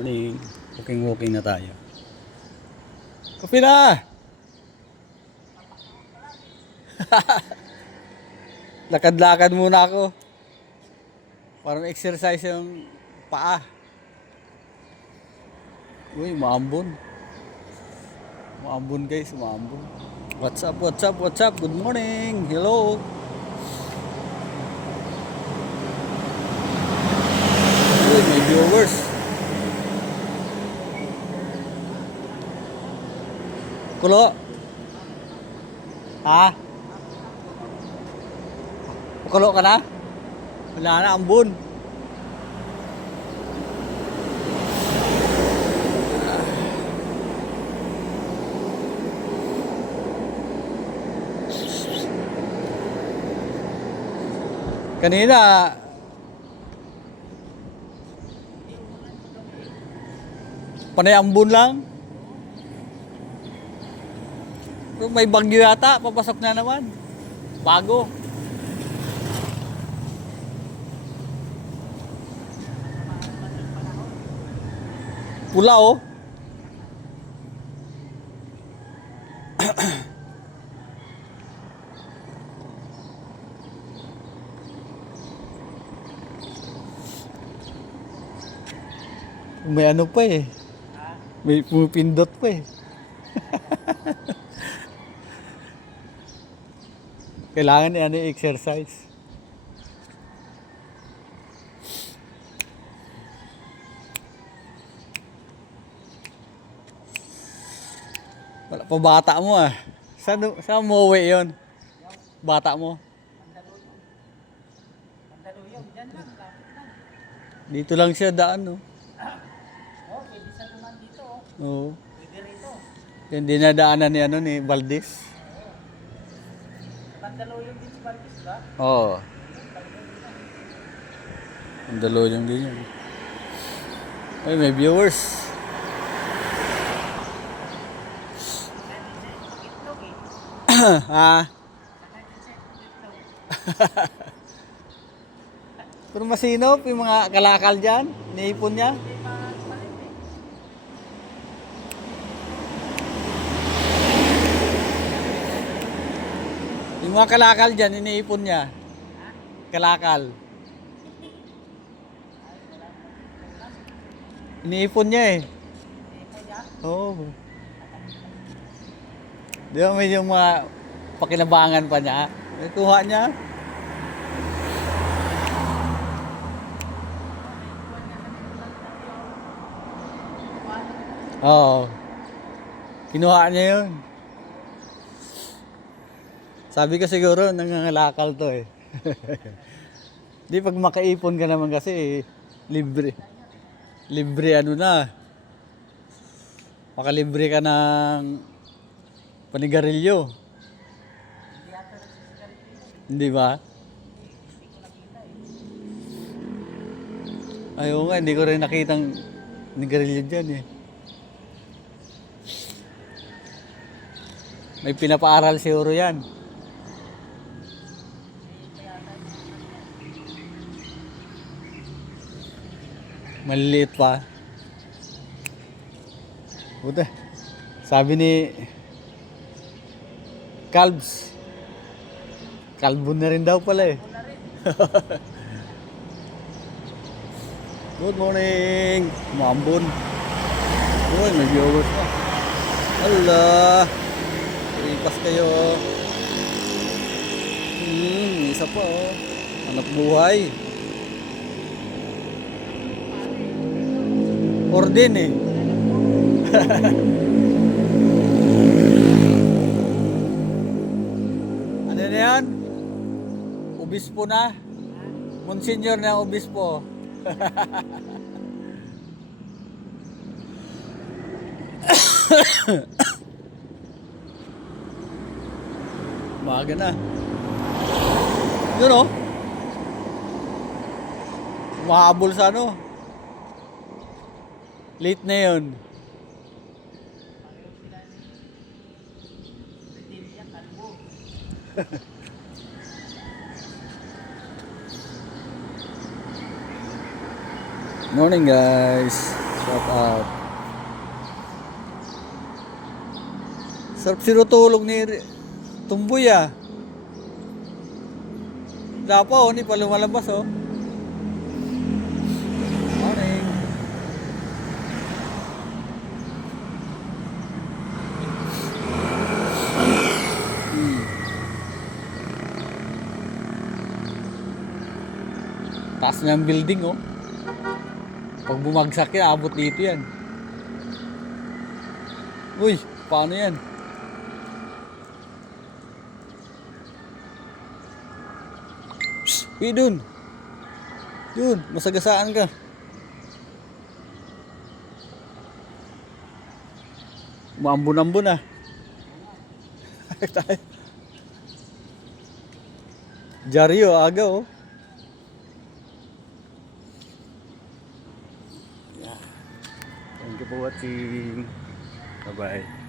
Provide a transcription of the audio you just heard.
Morning. Walking na tayo. Kape na! Lakad-lakad muna ako. Parang exercise yung paa. Uy, maambon. Maambon guys, maambon. What's up, what's up, what's up? Good morning. Hello. Uy, may viewers. Kulo. Ha? Kulo ka na? Wala na, ambon. Kanina panay ambon lang. Pero may bagyo yata, papasok na naman. Bago. Pula oh. May ano pa eh. May pumipindot pa eh. Kailangan ni ano exercise. Wala pa bata mo ah. Saan mo uwi yun? Bata mo? Dito lang siya daan no. Oh, pwede sa naman dito. Oo. Pwede rito. Yung dinadaanan ni ano ni Valdez. Mandaluyong din si Valdez ba? Oo. Ang daluyong din yun. Ay, may viewers. Ha? Pero masinop yung mga kalakal dyan. Niipon niya. Yung mga kalakal dyan, iniipon niya. Kalakal. Iniipon niya eh. Oo. Di ba may yung mga pakinabangan pa niya? May kuha niya. Oo. Kinuha niya yun. Sabi ko siguro nangangalakal to eh. Di pag makaipon ka naman kasi libre. Libre ano na. Makalibre ka ng panigarilyo. Hindi ba? Ayaw nga, hindi ko rin nakitang panigarilyo dyan eh. May pinapaaral siguro yan. Maliliit pa. Buta. Sabi ni Calbs. Kalbo na rin daw pala eh. Good morning. Maambon. Uy, may viewers pa. Hala. Ipas kayo. Isa pa oh. Anak buhay. Orden eh. Ano na yan? Obispo na. Monsignor na obispo. Maaga na. Yun o. Mahabol sa ano. Late na yun. Morning guys. Shout out. Sarap sinutulog ni Tumboy ah. Dapo, hindi pa lumalabas oh. Morning. Taas na ang building oh. Pag bumagsak yan, abot dito yan. Uy, paano yan? Psst, uy dun. Yun, masagasaan ka. Maambon-ambon ah. Jaryo, aga oh. Thank you for watching. Bye-bye.